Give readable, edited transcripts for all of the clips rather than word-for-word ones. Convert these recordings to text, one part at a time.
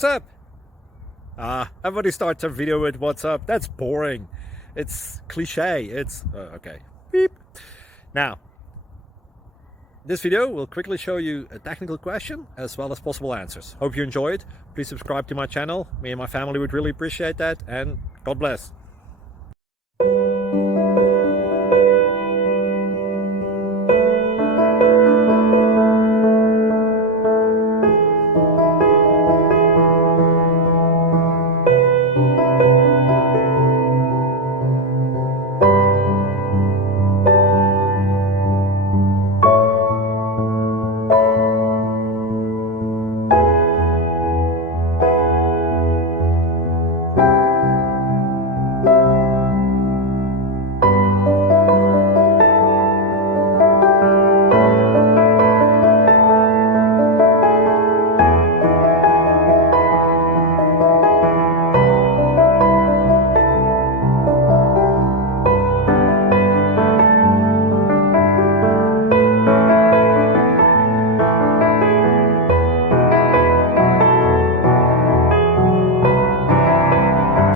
what's up? Everybody starts a video with what's up. That's boring. It's cliche. It's okay. Beep. Now, this video will quickly show you a technical question as well as possible answers. Hope you enjoy it. Please subscribe to my channel. Me and my family would really appreciate that, and God bless.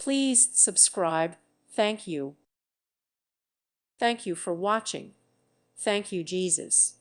Please subscribe. Thank you. Thank you for watching. Thank you, Jesus.